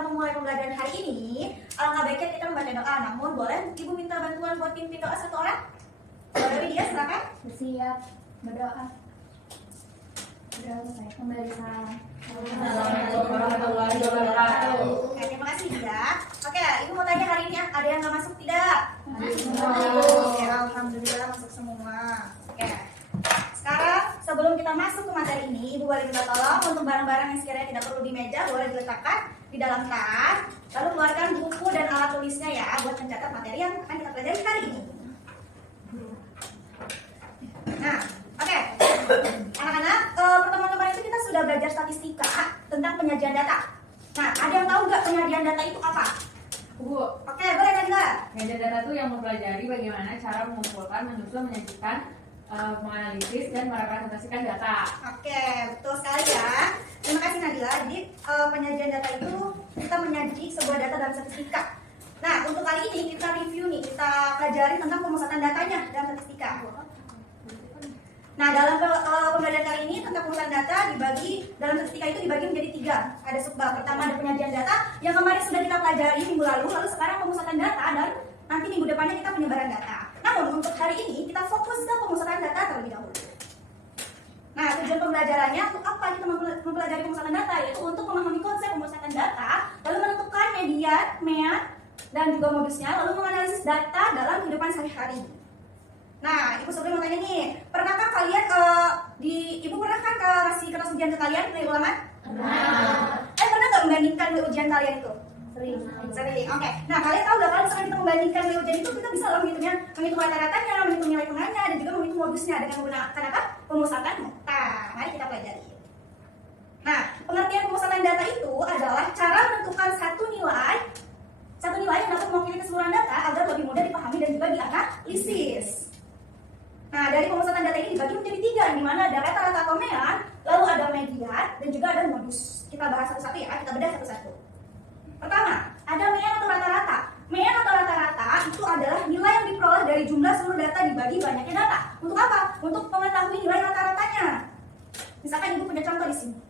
kita memulai pembelajaran hari ini, alangkah baiknya kita membaca doa. Namun boleh Ibu minta bantuan buat pimpin doa satu orang? Boleh Widya, silakan. Bersiap berdoa. Berdoa saya kembali salam. Assalamualaikum warahmatullahi wabarakatuh. Oke, terima kasih ya. Oke, Ibu mau tanya hari ini ada yang nggak masuk tidak? Oke, alhamdulillah masuk semua. Oke. Sekarang sebelum kita masuk ke materi ini, Ibu boleh minta tolong untuk barang-barang yang sekiranya tidak perlu di meja boleh diletakkan di dalam tas. Lalu keluarkan buku dan alat tulisnya ya buat mencatat materi yang akan kita pelajari hari ini. Nah, oke. Anak-anak, pertemuan kemarin itu kita sudah belajar statistika tentang penyajian data. Nah, ada yang tahu nggak penyajian data itu apa? Bu, Oke, boleh Nadila. media data itu yang mempelajari bagaimana cara mengumpulkan, menyusun, menyajikan, menganalisis, dan merepresentasikan data. Oke, betul sekali ya. Terima kasih Nadila. Jadi penyajian data itu kita menyaji sebuah data dalam statistika. Nah, untuk kali ini kita review nih, kita pelajari tentang pemusatan datanya dalam statistika. Nah, dalam pembelajaran kali ini tentang pemusatan data dalam statistika itu dibagi menjadi 3. Ada subbab. Pertama ada penyajian data yang kemarin sudah kita pelajari minggu lalu sekarang pemusatan data, dan nanti minggu depannya kita penyebaran data. Namun untuk hari ini kita fokus ke pemusatan data terlebih dahulu. Nah, tujuan pembelajarannya untuk apa kita mempelajari pemusatan data? Yaitu untuk memahami konsep pemusatan data, lalu menentukan median, mean, dan juga modusnya, lalu menganalisis data dalam kehidupan sehari-hari. Nah, Ibu sebelum mau tanya nih, pernahkah kalian Ibu pernah kan kasih kertas ujian ke kalian nilai ulangan? Pernah. Pernah nggak membandingkan nilai ujian kalian itu? Sering. Sering. Oke. Nah, kalian tahu nggak kalau misalkan kita membandingkan nilai ujian itu kita bisa loh menghitung rata-ratanya, menghitung nilai tengahnya, dan juga menghitung modusnya dengan menggunakan apa? Pemusatan data. Mari kita pelajari. Nah, pengertian pemusatan data itu adalah cara menentukan satu nilai yang dapat mewakili keseluruhan data agar lebih mudah dipahami dan juga dianalisis. Nah, dari pemusatan data ini dibagi menjadi 3, di mana ada rata-rata atau mean, lalu ada median, dan juga ada modus. Kita bahas satu-satu ya, kita bedah satu-satu. Pertama, ada mean atau rata-rata. Mean atau rata-rata itu adalah nilai yang diperoleh dari jumlah seluruh data dibagi banyaknya data. Untuk apa? Untuk mengetahui nilai rata-ratanya. Misalkan Ibu punya contoh di sini.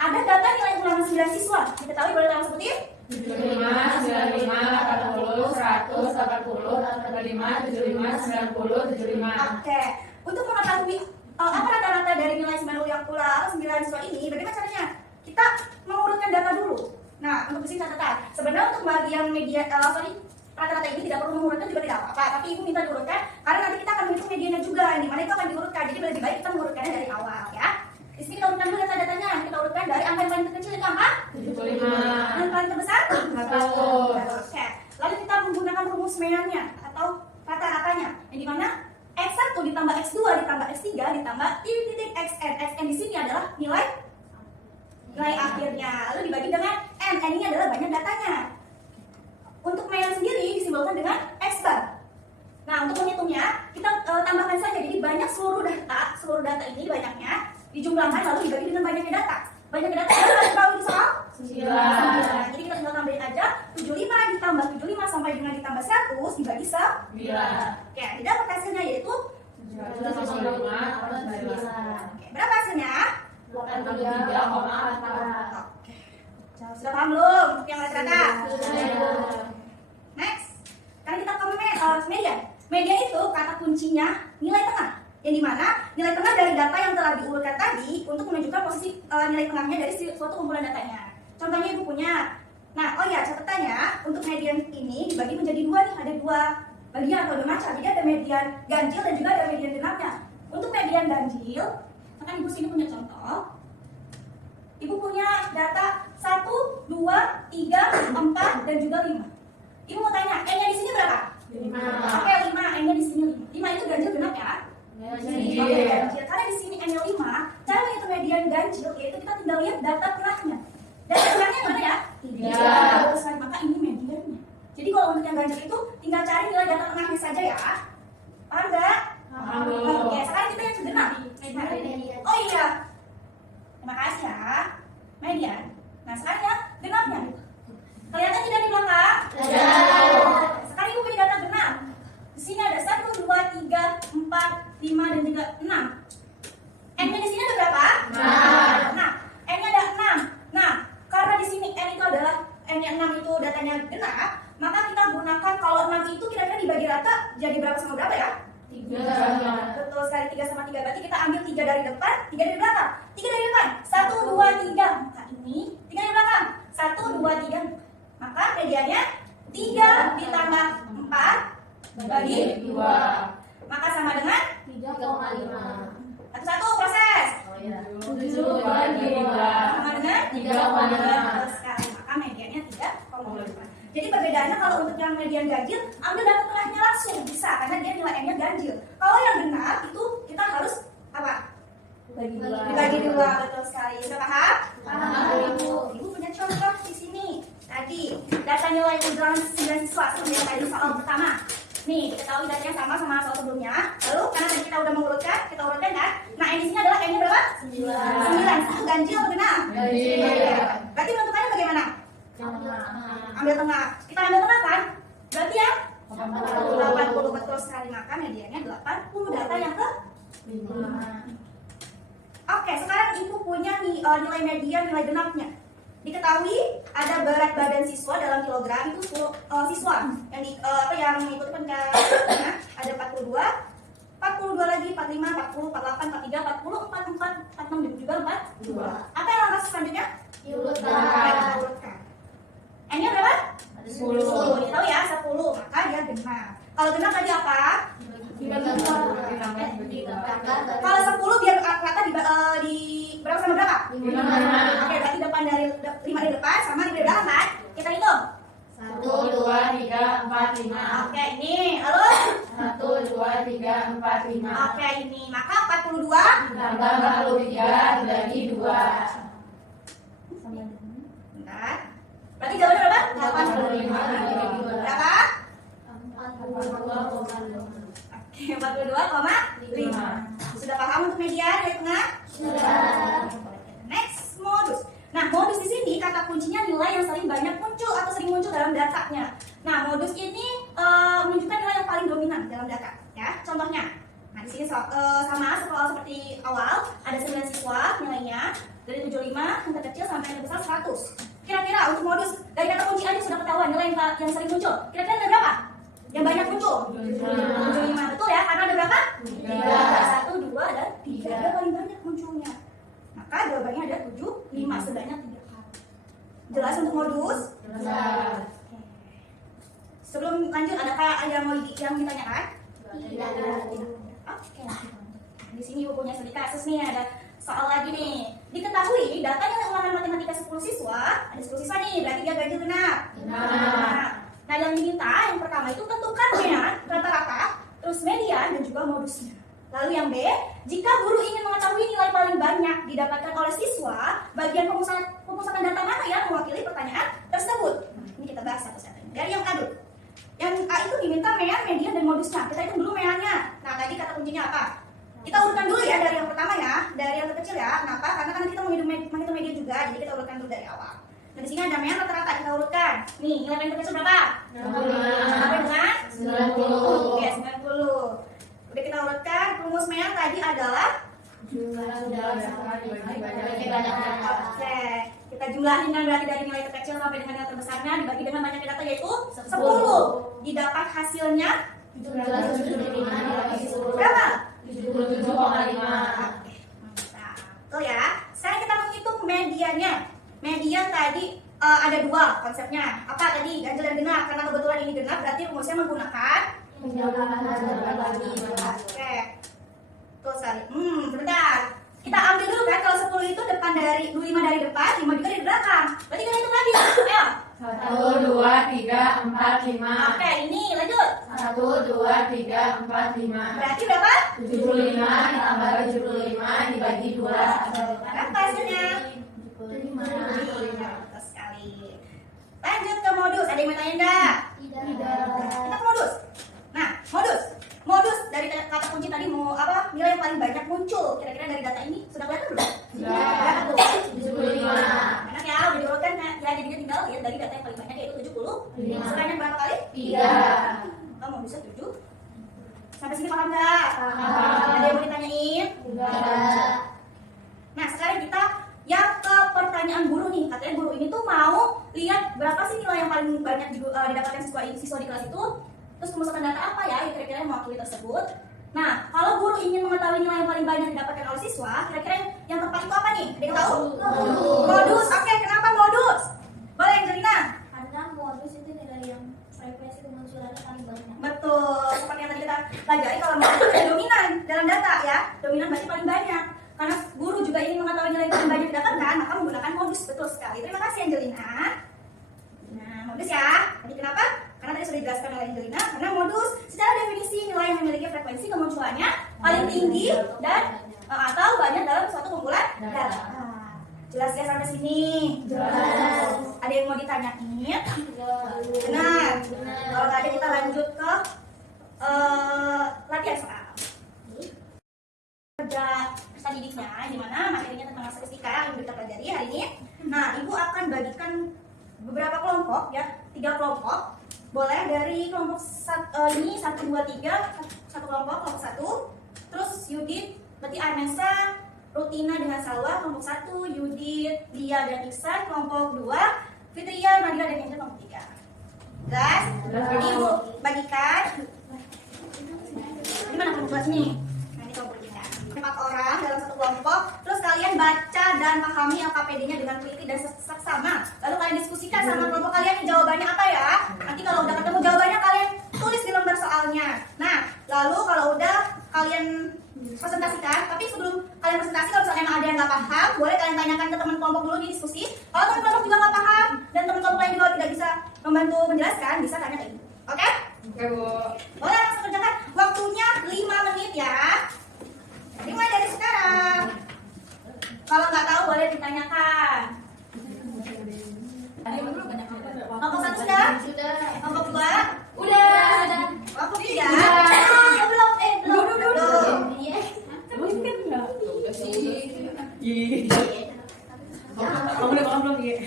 Ada data nilai ulangan 9 siswa. Diketahui boleh tolong sebutin? 75, 95, 80, 100, 80, 85, 75, 90, 75. Oke. Untuk mengetahui apa rata-rata dari nilai 9 siswa ini, bagaimana caranya? Kita mengurutkan data dulu. Nah, untuk di sini catatan. Sebenarnya untuk bagian rata-rata ini tidak perlu mengurutkan juga tidak apa-apa. Tapi Ibu minta diurutkan karena nanti kita akan menghitung mediannya juga. Di mana itu akan diurutkan. Jadi lebih baik kita mengurutkannya dari awal ya. Di sini kita urutkan dulu data-datanya. Kita urutkan dari angka yang paling terkecil itu angka 75. yang paling terbesar 100. Oke. Lalu kita menggunakan rumus meannya atau rata-ratanya. Yang dimana X1 ditambah X2 ditambah X3 ditambah titik XN. XN di sini adalah nilai akhirnya. Lalu dibagi dengan N. N ini adalah banyak datanya. Untuk mean sendiri disimbolkan dengan X bar. Nah, untuk menghitungnya kita tambahkan saja. Jadi banyak seluruh data ini banyaknya dijumlahkan lalu dibagi dengan banyaknya data. Banyaknya data adalah tahu itu soal 9. Jadi kita tinggal tambahin aja 75 ditambah 75 sampai dengan ditambah 100 dibagi 9. Oke, jadi dapat hasilnya yaitu 155. Oke, berapa hasilnya? 83,4. Oke. Sudah paham belum untuk yang rata-rata? Next. Sekarang kita ke median. Median itu kata kuncinya nilai tengah. Yang dimana nilai tengah dari data yang telah diurutkan tadi untuk menunjukkan posisi nilai tengahnya dari suatu kumpulan datanya. Contohnya Ibu punya. Nah, catatannya untuk median ini dibagi menjadi 2 nih. Ada 2 bagian atau 2 macam. Jadi ada median ganjil dan juga ada median genapnya. Untuk median ganjil, misalkan Ibu sini punya contoh. Ibu punya data 1, 2, 3, 4 dan juga 5. Ibu mau tanya, N-nya di sini berapa? 5. Oke, 5. N-nya di sini 5. 5 itu ganjil genap ya? Oke, ganjil. Karena di sini N-nya 5, cara menghitung median ganjil yaitu kita tinggal lihat data tengahnya. Data tengahnya mana ya? 3. Maka ini mediannya. Jadi kalau untuk yang ganjil itu tinggal cari nilai data tengahnya saja ya. Paham nggak? Paham. Oke, sekarang kita yang genap. Oh iya. Terima kasih ya. Median. Nah, sekarang ya genapnya. Kelihatan tidak di belakang? Sekarang Ibu punya data genap. Di sini ada 1, 2, 3, 4, 5 dan juga 6. N-nya di sini ada berapa? 6. Nah, N-nya ada 6. Nah, karena di sini N itu adalah N-nya 6 datanya genap, maka kita gunakan kalau 6 itu kira-kira dibagi rata jadi berapa sama berapa ya? 3. Betul sekali, 3 sama 3. Berarti kita ambil 3 dari depan, 3 dari belakang. 3 dari depan, 1, 2, 3. Maka ini 3 dari belakang, 1, 2, 3. Maka mediannya 3 ditambah 4 bagi 2. Maka sama dengan 3,5. satu proses. 7 bagi 2. Sama dengan 3,5. Betul sekali. Maka mediannya 3,5. Jadi perbedaannya kalau untuk yang median ganjil, ambil data tengahnya langsung bisa karena dia nilai M-nya ganjil. Kalau yang genap itu kita harus apa? Dibagi 2. Betul sekali. Sudah paham? Paham, Ibu. Ibu punya contoh di sini. Tadi data nilai ujian 9 siswa seperti yang tadi soal pertama. Nih, diketahui datanya sama soal sebelumnya. Lalu karena tadi kita udah mengurutkan, kita urutkan kan? Nah, M di sini adalah M-nya berapa? 9. Itu ganjil atau genap? Berarti menentukannya bagaimana? Ambil tengah. Kita ambil tengah kan? Berarti ya 80. Betul sekali. Maka mediannya 80. Data yang ke 5. Oke, sekarang ibu punya nilai median, nilai genapnya. Diketahui ada berat badan siswa dalam kilogram itu siswa yang yang mengikuti penelitian ada 42, 42 lagi, 45, 40, 48, 43, 40, 44, 46 juga 42. Apa yang langkah selanjutnya? Diurutkan. N-nya berapa? 10. Diketahui ya 10, maka dia genap. Kalau genap tadi apa? Kalau 10 biar rata di berapa sama berapa? 5. Oke, berarti depan dari 5 di depan sama 5 di belakang kan? Kita hitung. 1, 2, 3, 4, 5. Oke, ini. Lalu 1, 2, 3, 4, 5. oke, ini. Maka 42 Tambah 43 dibagi 2. bentar. Berarti jawabannya berapa? 85 dibagi 2. Berapa? 42,5. Oke, 42,5. Sudah paham untuk median dari tengah? Sudah. Next, modus. Nah, modus di sini kata kuncinya nilai yang sering banyak muncul atau sering muncul dalam datanya. Nah, modus ini menunjukkan nilai yang paling dominan dalam data, ya. Contohnya, nah di sini sama seperti awal, ada 9 siswa nilainya dari 75 yang terkecil sampai yang terbesar 100. Kira-kira untuk modus dari kata kunci aja sudah ketahuan nilai yang sering muncul. Kira-kira ada berapa? Yang banyak muncul? 75. Betul ya? Karena ada berapa? 1, 2, dan 3. Ada paling banyak munculnya. Maka jawabannya ada 75, sebanyak 3 kali. Jelas untuk modus? Jelas. Oke. Sebelum lanjut, adakah yang mau ditanyakan? Tidak. Oke. Di sini ibu punya studi kasus nih, ada soal lagi nih. Diketahui data nilai ulangan matematika 10 siswa, ada 10 siswa nih, berarti dia ganjil genap. Nah, yang diminta yang pertama itu tentukan mean, rata-rata, terus median dan juga modusnya. Lalu yang B, jika guru ingin mengetahui nilai paling banyak didapatkan oleh siswa, bagian pemusatan data mana yang mewakili pertanyaan tersebut? Ini kita bahas satu-satunya. Dari yang A dulu. Yang A itu diminta mean, median, dan modusnya. Kita hitung dulu meannya. Nah, tadi kata kuncinya apa? Kita urutkan dulu ya dari yang pertama ya, dari yang terkecil ya. Kenapa? Karena kan kita menghitung median juga, jadi kita urutkan dulu dari awal. Nah, di sini ada mean rata-rata, kita urutkan. Nih, nilai paling terkecil berapa? 65. Sampai dengan 90. Oke, 90. Udah kita urutkan, rumus mean tadi adalah oke, kita jumlahin kan berarti dari nilai terkecil sampai dengan nilai terbesarnya dibagi dengan banyaknya data yaitu 10. Didapat hasilnya 775 berapa? 77,5. Oke, mantap. Tuh ya. Sekarang kita menghitung mediannya. Median tadi ada 2 konsepnya. Apa tadi? Ganjil dan genap. Karena kebetulan ini genap berarti rumusnya menggunakan oke. Tuh sekali. Sebentar. Kita ambil dulu kan kalau 10 itu depan dari 5 dari depan, 5 juga dari belakang. Berarti kita hitung lagi. Ayo. 1, 2, 3, 4, 5. Oke, ini lanjut. 1, 2, 3, 4, 5. Berarti berapa? 75 ditambah 75 dibagi 2. Berapa hasilnya? 75. Betul sekali. Lanjut ke modus. Ada yang mau tanya enggak? Kita ke modus. Nah, modus dari kata kunci tadi mau apa? Nilai yang paling banyak muncul. Kira-kira dari data ini sudah kelihatan belum? Berapa tuh? 75. Enak ya, udah diurutkan ya. Jadinya tinggal lihat dari data yang paling banyak yaitu 70. Sebanyak berapa kali? 3. Kita modusnya 7. Sampai sini paham nggak? Paham. Ada yang mau ditanyain? Nah, sekarang kita yang ke pertanyaan guru nih. Katanya guru ini tuh mau lihat berapa sih nilai yang paling banyak didapatkan siswa di kelas itu, terus pemusatan data apa ya yang kira-kira yang mewakili tersebut. Nah, kalau guru ingin mengetahui nilai yang paling banyak didapatkan oleh siswa, kira-kira yang tepat itu apa nih? Ada yang tahu? Modus. Oke, kenapa modus? Boleh Angelina? Karena modus itu nilai yang frekuensi kemunculannya paling banyak. Betul, seperti yang tadi kita pelajari kalau modus itu ada dominan dalam data ya. Dominan berarti paling banyak. Karena guru juga ingin mengetahui nilai yang paling banyak didapatkan, maka menggunakan modus. Betul sekali. Terima kasih Angelina. Nah, modus ya. Jadi kenapa? Karena tadi sudah dijelaskan oleh Angelina. Karena modus secara definisi nilai yang memiliki frekuensi kemunculannya paling tinggi dan atau banyak dalam suatu kumpulan data. Jelas ya sampai sini? Jelas. Ada yang mau ditanyain? Benar. Kalau nggak ada kita lanjut ke latihan sekarang. Kerja peserta didiknya, di mana materinya tentang statistika yang kita pelajari hari ini. Nah, ibu akan bagikan beberapa kelompok ya, 3 kelompok. Boleh dari kelompok ini 1, 2, 3, satu kelompok 1. Terus Yudit, berarti Anessa, Rutina dengan Salwa kelompok 1, Yudit, Lia dan Iksan kelompok 2, Fitria, Nadira dan Angel kelompok 3. Jelas? Jadi ibu bagikan. Ini mana kelompok kelas nih? Nah, ini kelompok 3. 4 orang dalam satu kelompok. Terus kalian baca dan pahami LKPD-nya dengan teliti dan seksama. Lalu kalian diskusikan sama kelompok kalian nih jawabannya apa ya. Nanti kalau udah ketemu jawabannya kalian tulis di lembar soalnya. Nah, lalu kalau udah kalian presentasikan, tapi sebelum kalian presentasi kalau misalnya ada yang nggak paham, boleh kalian tanyakan ke teman kelompok dulu di diskusi. Kalau teman kelompok juga nggak paham dan teman kelompok lain juga tidak bisa membantu menjelaskan, bisa tanya ke ibu. Oke? Oke, Bu. Boleh langsung kerjakan. Waktunya 5 menit ya. Dimulai dari sekarang. Kalau nggak tahu boleh ditanyakan. Kelompok 1 sudah? Sudah. Kelompok 2? Udah. Kelompok 3? Belum. Iya. Udah sih. Iya. Kamu udah makan belum, Iya?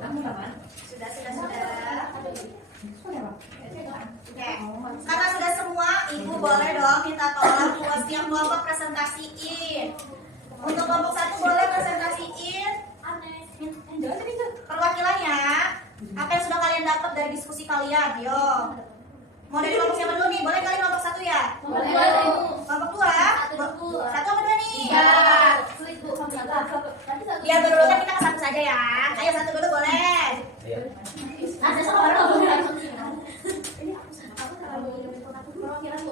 Kamu kapan? Sudah. Sudah, Pak. Oke. Karena sudah semua, ibu boleh dong minta tolong buat setiap kelompok presentasiin. Untuk kelompok 1 boleh presentasiin perwakilannya. Apa yang sudah kalian dapat dari diskusi kalian? Yo. Mau dari kelompok siapa dulu nih? Boleh kalian kelompok 1 ya? Boleh. Kelompok 2? 1 apa 2 nih? Sulit, Bu. Nanti satu. Biar berurutan kita ke 1 saja ya. Ayo 1 dulu boleh. Ada seorang. Perwakilan.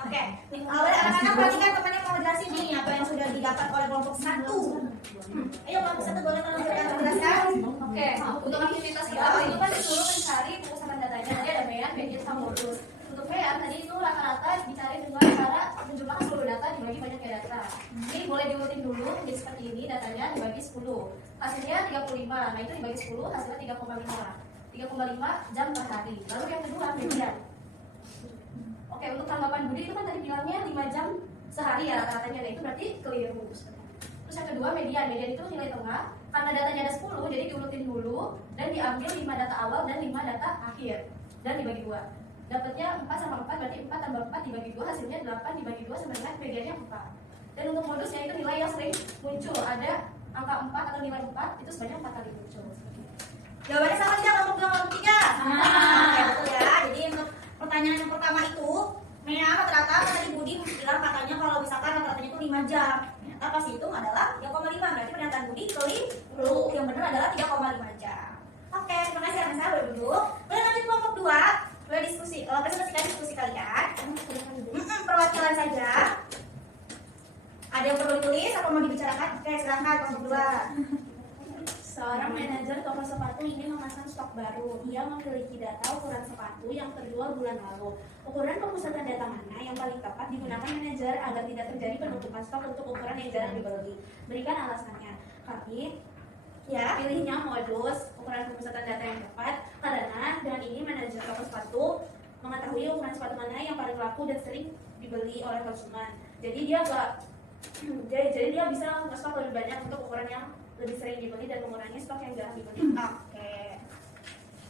Oke, anak-anak perhatikan temannya mau jelasin nih apa yang sudah didapat oleh kelompok 1. Ayo kelompok 1 boleh tolong menjelaskan. Oke, untuk aktivitas kita itu kan disuruh mencari pemusatan datanya. Tadi ada Bean, Bedit, sama modus. Untuk Bean tadi itu rata-rata dicari dengan cara menjumlahkan seluruh data dibagi banyaknya data. Ini boleh diurutin dulu, jadi seperti ini datanya dibagi 10. Hasilnya 35. Nah itu dibagi 10 hasilnya 3,5. 3,5 jam per hari. Lalu yang kedua median. Oke, untuk tanggapan Budi itu kan tadi bilangnya 5 jam sehari ya rata-ratanya. Nah itu berarti keliru. Terus yang kedua median itu nilai tengah. Karena datanya ada 10, jadi diurutin dulu dan diambil 5 data awal dan 5 data akhir dan dibagi 2. Dapatnya 4 sama 4 berarti 4 tambah 4 dibagi 2 hasilnya 8 dibagi 2 sama dengan mediannya 4. Dan untuk modusnya itu nilai yang sering muncul, ada angka 4 atau nilai 4 itu sebanyak 4 kali muncul. Jawabannya sama tidak kelompok 2 kelompok 3? Oke, betul ya. Jadi untuk pertanyaan yang pertama itu rata-rata tadi Budi bilang katanya kalau misalkan rata-ratanya itu 5 jam. Ternyata pas hitung adalah 3,5. Berarti pernyataan Budi keliru. Yang benar adalah 3,5 jam. Oke, terima kasih Anessa. Boleh duduk. Boleh lanjut kelompok 2. Boleh diskusi. Presentasikan diskusi kalian. Perwakilan saja. Ada yang perlu ditulis atau mau dibicarakan? Oke, silahkan kelompok 2. Seorang manajer toko sepatu ingin memasang stok baru. Ia memiliki data ukuran sepatu yang terjual bulan lalu. Ukuran pemusatan data mana yang paling tepat digunakan manajer agar tidak terjadi penumpukan stok untuk ukuran yang jarang dibeli? Berikan alasannya. Kami pilihnya modus ukuran pemusatan data yang tepat karena dengan ini manajer toko sepatu mengetahui ukuran sepatu mana yang paling laku dan sering dibeli oleh konsumen. Jadi dia Jadi dia bisa nge-stok lebih banyak untuk ukuran yang lebih sering dibeli dan mengurangi stok yang jarang dibeli. Oke.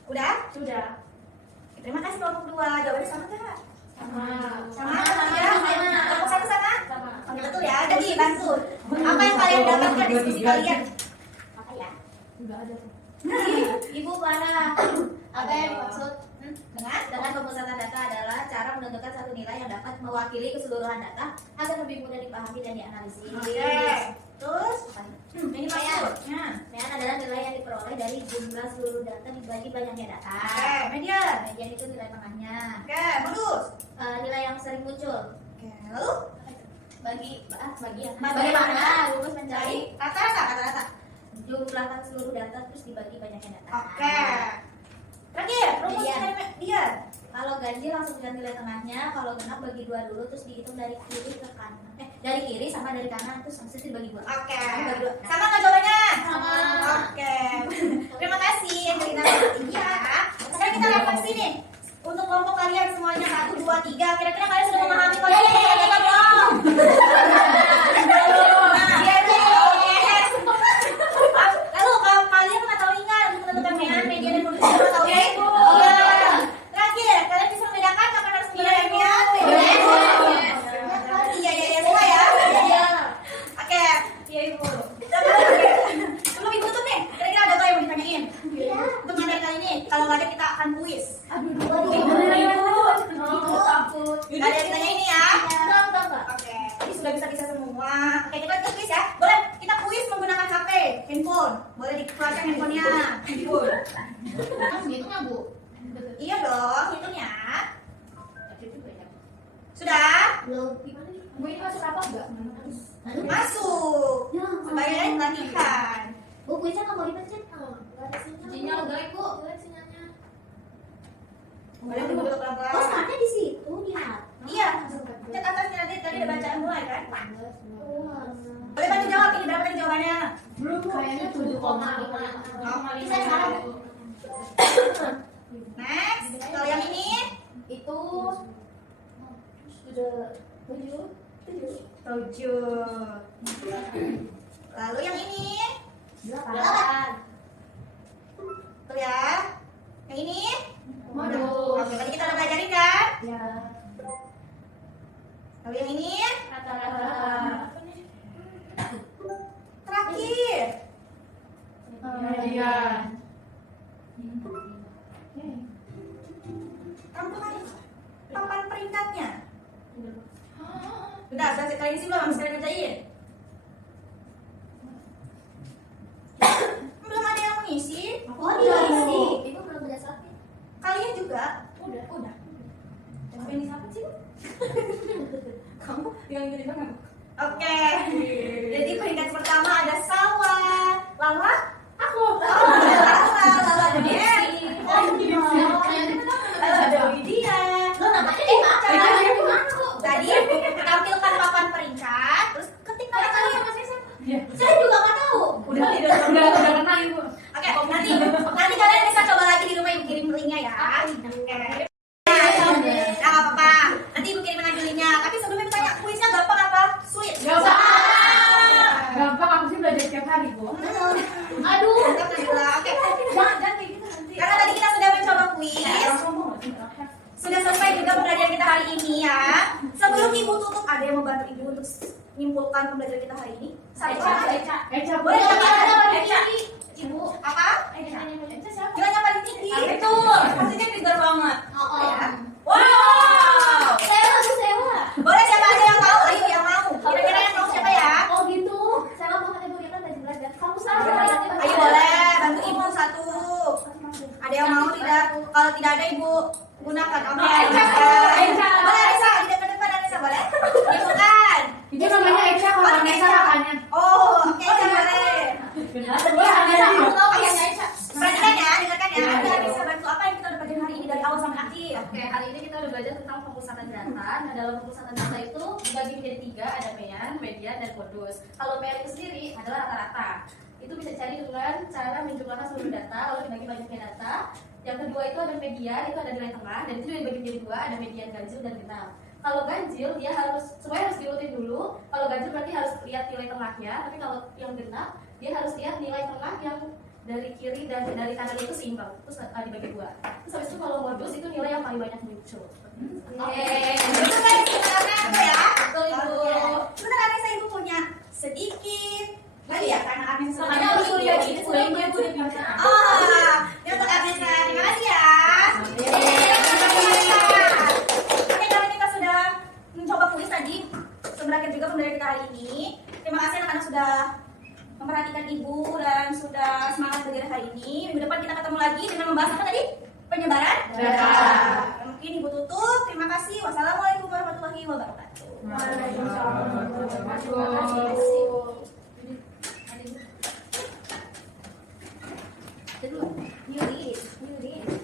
Udah? Sudah. Terima kasih kelompok 2. Jawabannya sama nggak? Sama. Sama ya? Kelompok 1 sama? Sama. Oke, betul ya. Jadi bantu. Apa yang kalian dapatkan di diskusi kalian? Apa ya? Udah ada tuh. Ibu Clara, apa yang dimaksud Dengan pemusatan data adalah cara menentukan satu nilai yang dapat mewakili keseluruhan data agar lebih mudah dipahami dan dianalisis? Oke. Terus ini maksudnya. Median adalah nilai yang diperoleh dari jumlah seluruh data dibagi banyaknya data. Oke, median. Median itu nilai tengahnya. Oke, modus. Nilai yang sering muncul. Oke, lalu Bagi ya. Bagaimana Bagaimana rumus mencari rata-rata. jumlahkan seluruh data terus dibagi banyaknya data. Oke. Terakhir, rumus Median. dari median. Kalau ganjil langsung lihat nilai tengahnya, kalau genap bagi 2 dulu terus dihitung dari kiri ke kanan. Dari kiri sama dari kanan terus langsung dibagi 2. Oke. Bagi 2. Sama nggak jawabannya? Sama. Oke. Terima kasih Angelina dan ya. Sekarang kita refleksi nih. Untuk kelompok kalian semuanya 1, 2, 3. Kira-kira kalian sudah memahami konsep data belum? Lalu kalau kalian mengetahui nggak untuk menentukan median, median dan modus siapa tahu ya? Iya. Terakhir, kalian bisa membedakan kapan harus menggunakan median? Iya, semua ya. Oke. Iya Ibu. Sebelum ibu tutup nih, kira-kira ada apa yang mau ditanyain? Untuk materi kali ini, kalau nggak ada kita akan kuis. Nggak ada yang ditanyain nih ya? Oke, ini sudah bisa semua. Oke, kita kuis ya. Boleh kita kuis menggunakan HP, handphone. Boleh dikeluarkan handphonenya. Handphone. Gitu nggak Bu? Iya dong, hitungnya. Sudah? Belum. Gimana nih? Bu ini masuk apa enggak? Masuk. Ya, Sebagai latihan. Bu, kuisnya nggak mau dipencet? Nggak ada sinyal. Sinyal jelek, Bu. Jelek sinyalnya. Boleh tunggu dulu Oh, pelan-pelan. startnya di situ, di atas. Iya. Cek atasnya nanti tadi ada bacaan mulai kan? Oh, Boleh bantu jawab ini berapa tadi jawabannya? Belum kayaknya 7,5. Bisa sekarang. Next, kalau yang ini Itu sudah 7. 7. Lalu yang ini 8. tuh ya. Yang ini? Modus. Oke, tadi kita udah belajarin kan? Ya. Lalu yang ini? Rata-rata. Terakhir. Median. Papan peringkatnya. Bentar, saya kalian isi belum? Sekarang kerjain. Belum ada yang mengisi? Oh, diisi. Ibu belum bisa sakit. Kalian juga? Udah. Yang ini siapa sih? Kamu yang jadi mana? Oke. Jadi peringkat pertama ada sawah. Lala? Aku. Lala ada Desi. Lalu ada Widya. Lo namanya di mana? Caranya Di mana, Bu? Tadi tampilkan papan peringkat, terus ketik nama kalian. Iya. Saya juga nggak tahu. Udah kena Ibu. Oke, nanti kalian bisa coba lagi di rumah, ibu kirim linknya ya. Oke. Nah, nggak apa-apa. Nanti ibu kirim lagi linknya. Tapi sebelumnya ibu tanya, kuisnya gampang apa sulit? Gampang. Gampang, aku sih belajar tiap hari, Bu. Aduh. Mantap, Nabila. Oke. Jangan kayak gitu nanti. Karena tadi kita sudah mencoba kuis, Sombong. sudah selesai juga pembelajaran kita hari ini ya. Sebelum ibu tutup, ada yang membantu ibu untuk menyimpulkan pembelajaran kita hari ini? Satu orang. Eca, Boleh Yang nggak? ada paling tinggi. Ibu. Apa? Eca siapa? Nilai yang paling tinggi. Betul. Maksudnya pintar banget. Oh, Ya. oh. Wow. Sewa. Boleh siapa aja yang tahu? Ayo yang mau. Kira-kira yang tahu siapa ya? Oh gitu. Sewa banget Ibu, kita lagi belajar. Kamu salah. Ayo boleh bantu ibu satu. Ada yang mau tidak? Kalau tidak ada ibu gunakan. Oke. Eca. Boleh Risa, di depan Risa boleh? Ya bukan. Itu namanya Eca kalau Nesa kakaknya. Oh, oke Eca boleh. Benar. Aku tahu kayaknya Eca. Perhatikan ya, dengarkan ya. Ada yang bisa bantu apa yang kita udah pelajari hari ini dari awal sampai akhir. Oke, hari ini kita udah belajar tentang pemusatan data. Nah, dalam pemusatan data itu dibagi menjadi 3, ada median, dan modus. Kalau median itu sendiri adalah rata-rata. Itu bisa dicari dengan cara menjumlahkan seluruh data, lalu dibagi banyaknya data. Yang kedua itu ada median, itu ada nilai tengah, dan itu dibagi menjadi 2, ada median ganjil dan genap. Kalau ganjil dia harus semuanya harus diurutin dulu. Kalau ganjil berarti harus lihat nilai tengahnya, tapi kalau yang genap dia harus lihat nilai tengah yang dari kiri dan dari kanannya itu seimbang. Terus dibagi dua. Terus habis itu kalau modus itu nilai yang paling banyak muncul. Oke, itu guys, sebenarnya apa ya? Betul Ibu. Sebenarnya saya itu punya sedikit lagi ya, karena Agnes Makanya harus kuliah gitu, kuliahnya gue udah bisa. Oh, ini untuk Agnes. Terima kasih ya. Oke, karena kita sudah mencoba kuis tadi, berakhir juga pembelajaran kita hari ini. Terima kasih anak-anak sudah memperhatikan ibu dan sudah semangat belajar hari ini. Minggu depan kita ketemu lagi dengan membahas apa tadi? Penyebaran data. Mungkin ibu tutup. Terima kasih. Wassalamualaikum warahmatullahi wabarakatuh. Waalaikumsalam warahmatullahi Terima wabarakatuh. kasih. Yuri.